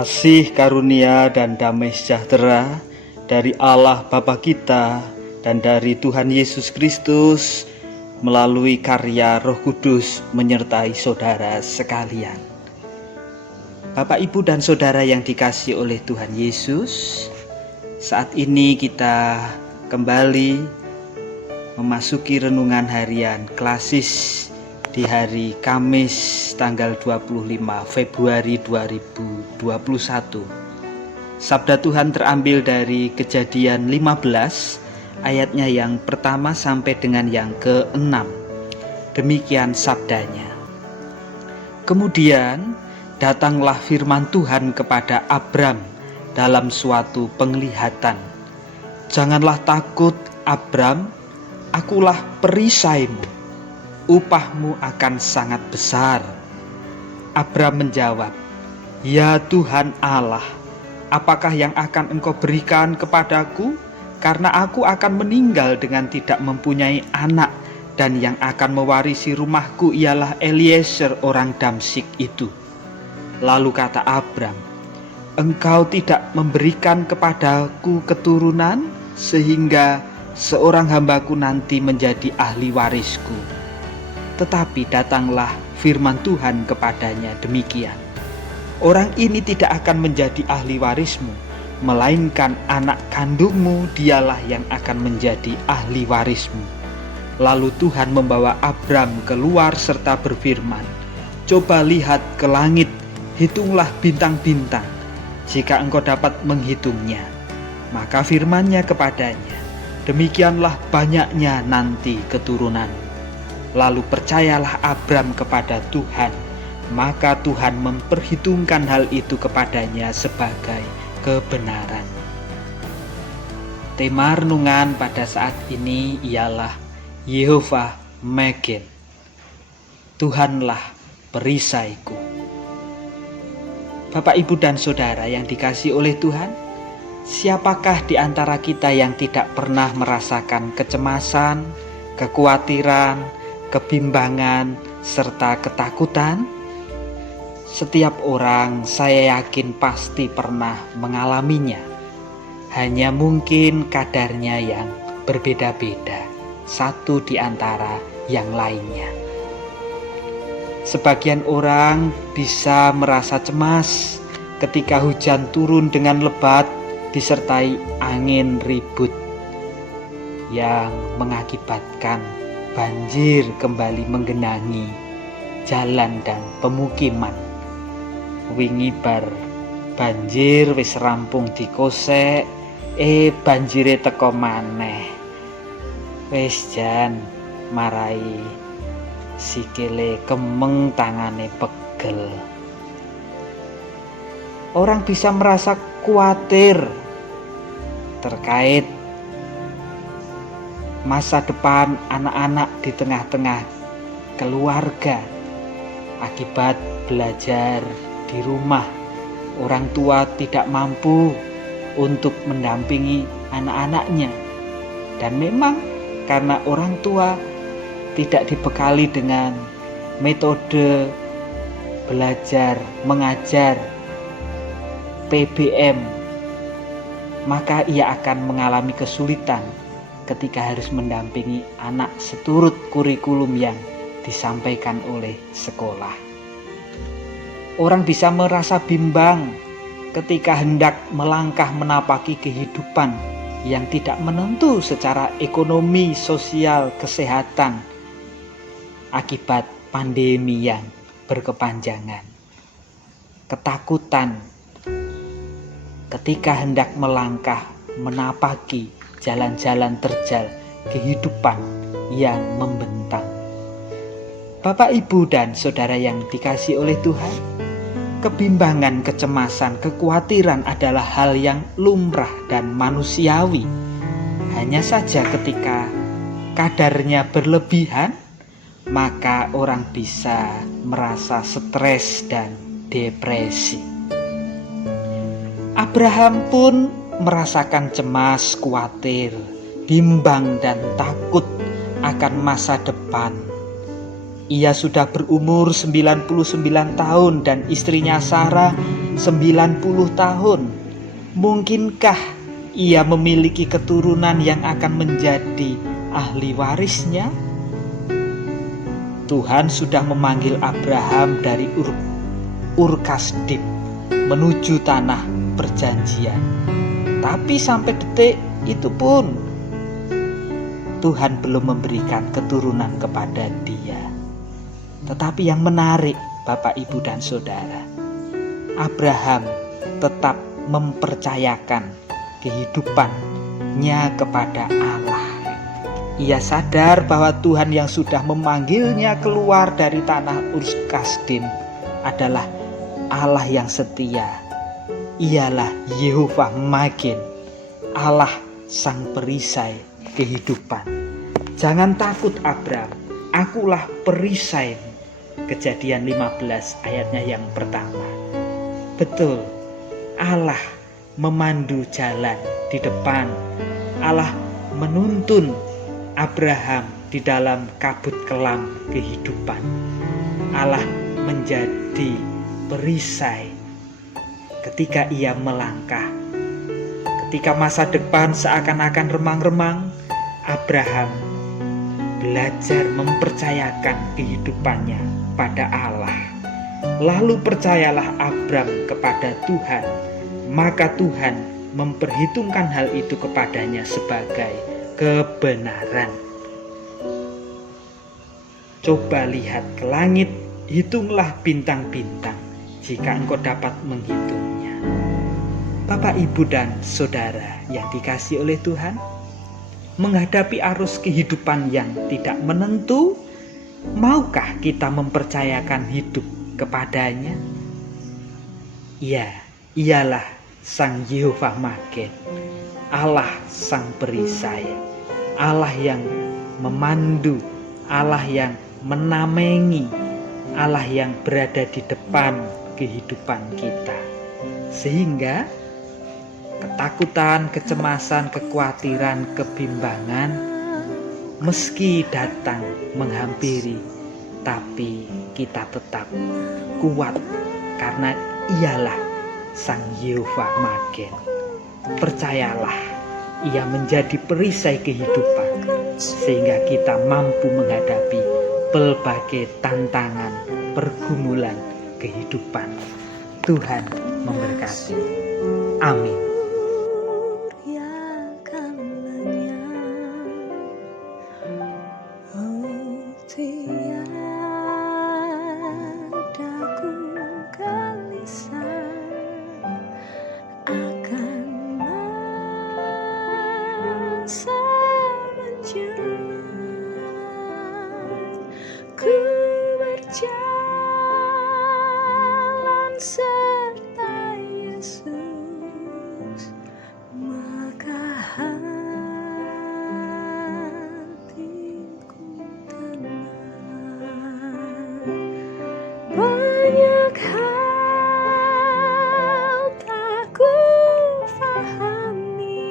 Kasih karunia dan damai sejahtera dari Allah Bapa kita dan dari Tuhan Yesus Kristus melalui karya Roh Kudus menyertai saudara sekalian. Bapak, Ibu, dan saudara yang dikasihi oleh Tuhan Yesus, saat ini kita kembali memasuki renungan harian klasis di hari Kamis tanggal 25 Februari 2021. Sabda Tuhan terambil dari Kejadian 15 ayatnya yang pertama sampai dengan yang ke-6. Demikian sabdanya. Kemudian datanglah firman Tuhan kepada Abram dalam suatu penglihatan. Janganlah takut, Abram, akulah perisaimu. Upahmu akan sangat besar. Abram menjawab, Ya Tuhan Allah, apakah yang akan Engkau berikan kepadaku? Karena aku akan meninggal dengan tidak mempunyai anak, dan yang akan mewarisi rumahku ialah Eliezer orang Damsyik itu. Lalu kata Abram, Engkau tidak memberikan kepadaku keturunan, sehingga seorang hambaku nanti menjadi ahli warisku. Tetapi datanglah firman Tuhan kepadanya demikian, orang ini tidak akan menjadi ahli warismu, melainkan anak kandungmu dialah yang akan menjadi ahli warismu. Lalu Tuhan membawa Abram keluar serta berfirman, Coba lihat ke langit, hitunglah bintang-bintang, jika engkau dapat menghitungnya. Maka firman-Nya kepadanya, Demikianlah banyaknya nanti keturunan. Lalu percayalah Abram kepada Tuhan, maka Tuhan memperhitungkan hal itu kepadanya sebagai kebenaran. Tema renungan pada saat ini ialah Yehova Megen, Tuhanlah perisaiku. Bapak, Ibu, dan saudara yang dikasihi oleh Tuhan, siapakah di antara kita yang tidak pernah merasakan kecemasan, kekhawatiran, kebimbangan, serta ketakutan? Setiap orang, saya yakin, pasti pernah mengalaminya. Hanya mungkin kadarnya yang berbeda-beda, satu di antara yang lainnya. Sebagian orang bisa merasa cemas ketika hujan turun dengan lebat disertai angin ribut yang mengakibatkan banjir kembali menggenangi jalan dan pemukiman. Wingi bar banjir wis rampung dikosek, banjire teko maneh. Wis jan marai sikile kemeng, tangane pegel. Orang bisa merasa khawatir terkait masa depan anak-anak di tengah-tengah keluarga akibat belajar di rumah. Orang tua tidak mampu untuk mendampingi anak-anaknya, dan memang karena orang tua tidak dibekali dengan metode belajar mengajar PBM, maka ia akan mengalami kesulitan ketika harus mendampingi anak seturut kurikulum yang disampaikan oleh sekolah. Orang bisa merasa bimbang ketika hendak melangkah menapaki kehidupan yang tidak menentu secara ekonomi, sosial, kesehatan akibat pandemi yang berkepanjangan. Ketakutan ketika hendak melangkah menapaki jalan-jalan terjal kehidupan yang membentang. Bapak, Ibu, dan saudara yang dikasihi oleh Tuhan, kebimbangan, kecemasan, kekhawatiran adalah hal yang lumrah dan manusiawi. Hanya saja ketika kadarnya berlebihan, maka orang bisa merasa stres dan depresi. Abraham pun merasakan cemas, khawatir, bimbang, dan takut akan masa depan. Ia sudah berumur 99 tahun dan istrinya Sarah 90 tahun. Mungkinkah ia memiliki keturunan yang akan menjadi ahli warisnya? Tuhan sudah memanggil Abraham dari Ur Kasdim menuju tanah perjanjian. Tapi sampai detik itu pun Tuhan belum memberikan keturunan kepada dia. Tetapi yang menarik, Bapak, Ibu, dan Saudara, Abraham tetap mempercayakan kehidupannya kepada Allah. Ia sadar bahwa Tuhan yang sudah memanggilnya keluar dari tanah Ur Kasdim adalah Allah yang setia. Ialah Yehova Magen, Allah sang perisai kehidupan. Jangan takut Abraham, akulah perisaimu. Kejadian 15 ayatnya yang pertama. Betul, Allah memandu jalan di depan. Allah menuntun Abraham di dalam kabut kelam kehidupan. Allah menjadi perisai ketika ia melangkah. Ketika masa depan seakan-akan remang-remang, Abraham belajar mempercayakan kehidupannya pada Allah. Lalu percayalah Abram kepada Tuhan, maka Tuhan memperhitungkan hal itu kepadanya sebagai kebenaran. Coba lihat ke langit, hitunglah bintang-bintang jika engkau dapat menghitungnya. Bapak, Ibu, dan Saudara yang dikasihi oleh Tuhan, menghadapi arus kehidupan yang tidak menentu, maukah kita mempercayakan hidup kepadanya? Ya, ialah Sang Yehova Magen, Allah sang perisai, Allah yang memandu, Allah yang menamengi, Allah yang berada di depan kehidupan kita. Sehingga ketakutan, kecemasan, kekhawatiran, kebimbangan meski datang menghampiri, tapi kita tetap kuat karena ialah Sang Yehova Magen. Percayalah, ia menjadi perisai kehidupan sehingga kita mampu menghadapi berbagai tantangan, pergumulan kehidupan. Tuhan memberkati. Amin. Jalan serta Yesus, maka hatiku tenang. Banyak hal tak ku fahami